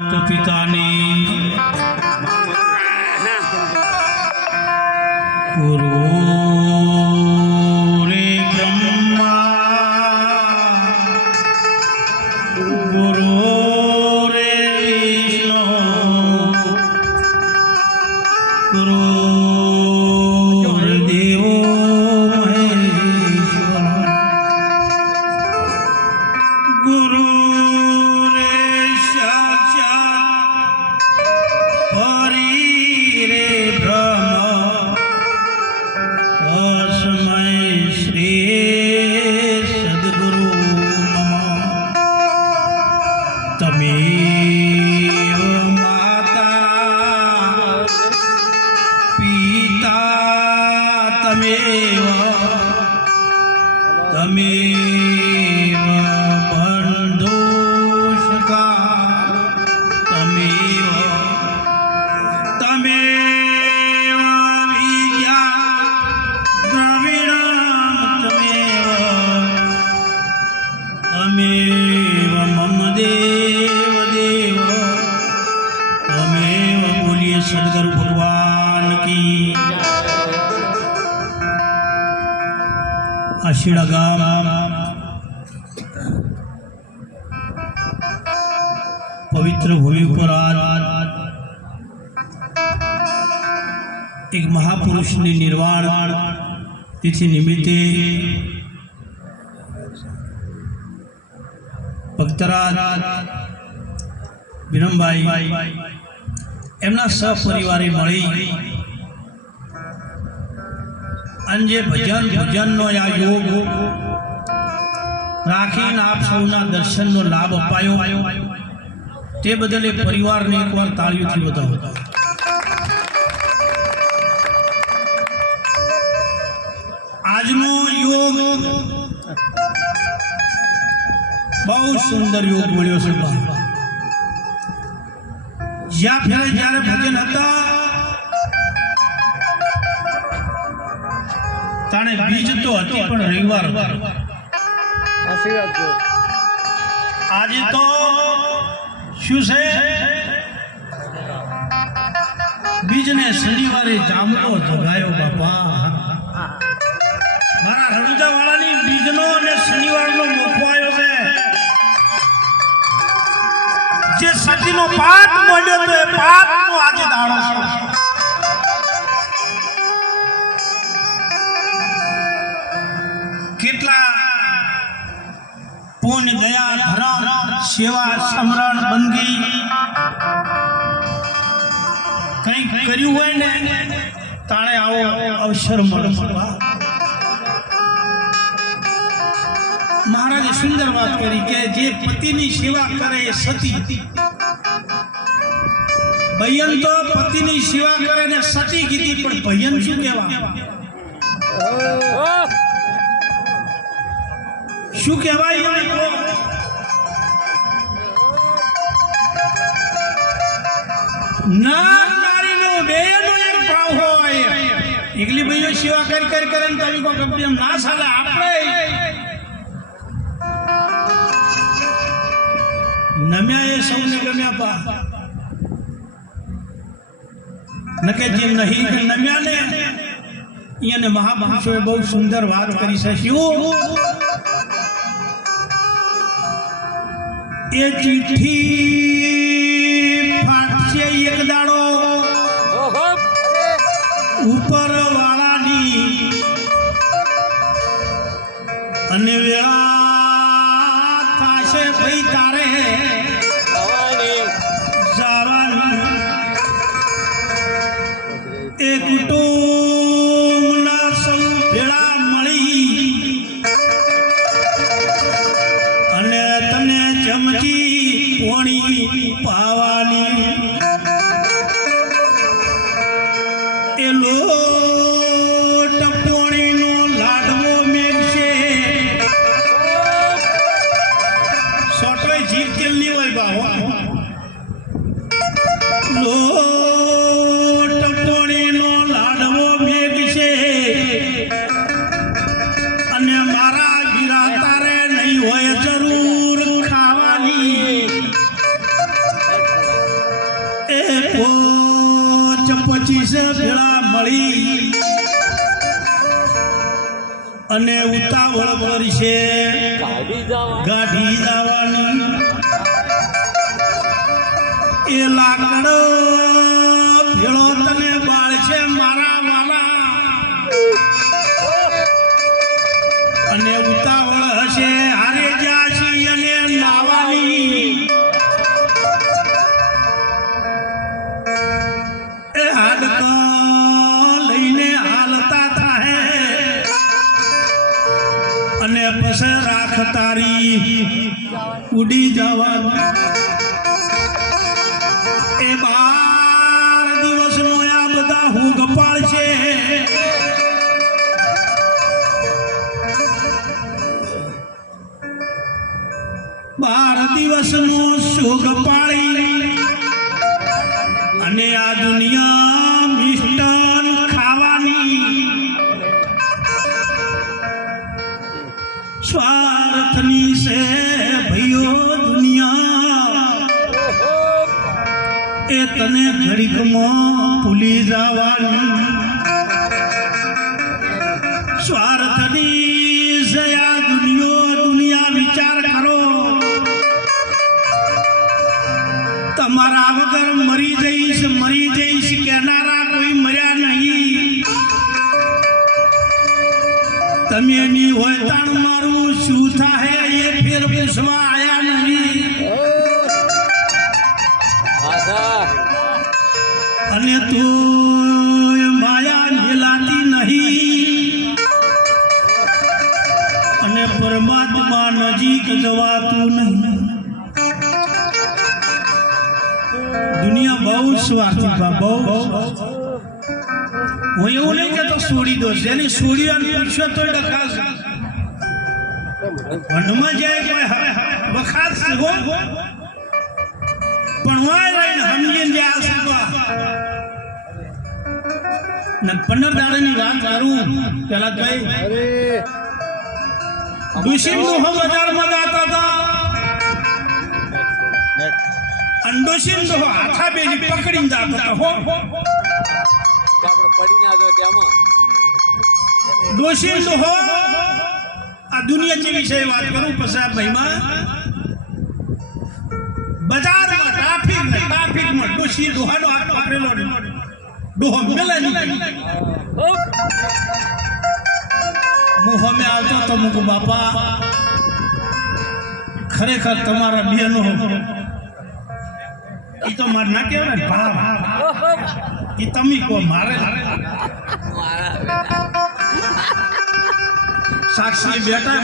पितानी गुरु रे ब्रह्मा गुरु रे विष्णु गुरु देवो महेश्वर गुरु तमेव माता पिता तमेव तमेव बन्धुसखा तमेव तमेव विद्या द्रविणं तमेव तमेव मम देव सदगुरु भगवान की आशीड़ा गाम पवित्र भूमि पर आज एक महापुरुष ने निर्वाण तिथि निमित्ते भक्तराज विनमभाई एमना सपरिवारे मळी अंजे भजन भजननो या योग राखीने आप सौना दर्शननो लाभ अपायो ते बदले परिवारने एकवार ताळीओथी વધાવો। આજનો योग बहुत सुंदर योग મળ્યો છે। या फिर જ્યારે ભજન હતા તાણે બીજ તો હતી પણ રવિવાર આજે તો શું છે બીજને શનિવારે જામતો જગાયો બાપા। મારા રણુજા વાળાની બીજનો અને શનિવારનો મોકો આવ્યો છે। જે સતીનો પાપ મળ્યો તો એ પાપનો આજે દાડો છે। કેટલા પુણ્ય દયા ધર્મ સેવા સમરણ બંદગી કંઈ કર્યું હોય ને તાણે આવો અવસર મળે। महाराज सुंदर बात करी के जे पति नी सेवा करे सती भयन तो पति नी सेवा करे ने सती कीधी पण भयन शू केवा शू केवाय ना नारी नो बेनो एक भाव होय एकली भईयो सेवा कर करे तभी को कभी ना साला आपणे नम्या ये सौने गम्या पा नके जे नहीं कि नम्या ने याने महापुरुषोए बहुत सुंदर बात करी છે। શું એ ચિઠ્ઠી ફાટશે એક દાડો ઉપર વાળાની અને વેળા થાશે ભાઈ તારે ए कुटुंबना सौ भेळा मळी अने तने चमची पोणी पावानी ए लोट पोणीनो लाडवो मेघशे सोटोय जीव तेलनी होय बावा 25 ભેળા મળી અને ઉતાવળ કરશે ગાડી જવાની એ લાકડો ભેળો તને બાળ છે મારા વાલા અને ઉતાવળ હશે હારે જાશી અને નાવાની એ હાડકા લઈને હાલતા થાહે અને પછી રાખ તારી ઉડી જવાનું એ 12 દિવસનો આ બધા હું ગપાળ છે 12 દિવસનો શોગ પાળી અને આ દુનિયા મિષ્ટાન ખાવાની સ્વાર્થની છે ભઈઓ દુનિયા એ તને ઘડીકમાં ભૂલી જવાની સ્વાર્થની છે આ દુનિયા વિચાર કરો તમારા વગર મરી જઈશ કહેનારા કોઈ મર્યા નહીં તમે એની હોય તાણ મારું શું થાય એ ફેર પૂછવા આયા નહીં અને તું માયા મિલાતી નહીં અને પરમાત્મા નજીક જવાતું નહીં દુનિયા બહુ સ્વાર્થી બહુ હું એવું નહીં કહેતો છોડી દો જેની છોડી અને પૂછ્યો તો ડખાશ વનમાં જાય કોઈ વખાત હો પણ હોય રહીને સમજીને જાય સુબા ને 15 દાડાની વાત કરું પેલા કઈ દુશીમ તો હમ બજારમાં જાતા હતા અંડોશીમ તો હાથા બેની પકડીને જાતા હો પડી ના દો ત્યાંમાં દોશીમ તો હો આ દુનિયા જેવી વિશે વાત કરું પછી આ ભાઈમાં બજારમાં ટ્રાફિકમાં દોશી દોહાનો હાથ પકડેલો ડોહો મેલે નહીં મુહો મે આવતો તો મુકુ બાપા ખરેખર તમારા બેનો ઈ તો માર ના કહેવાય ભાવ ઈ તમે કો મારે સાક્ષી બેટા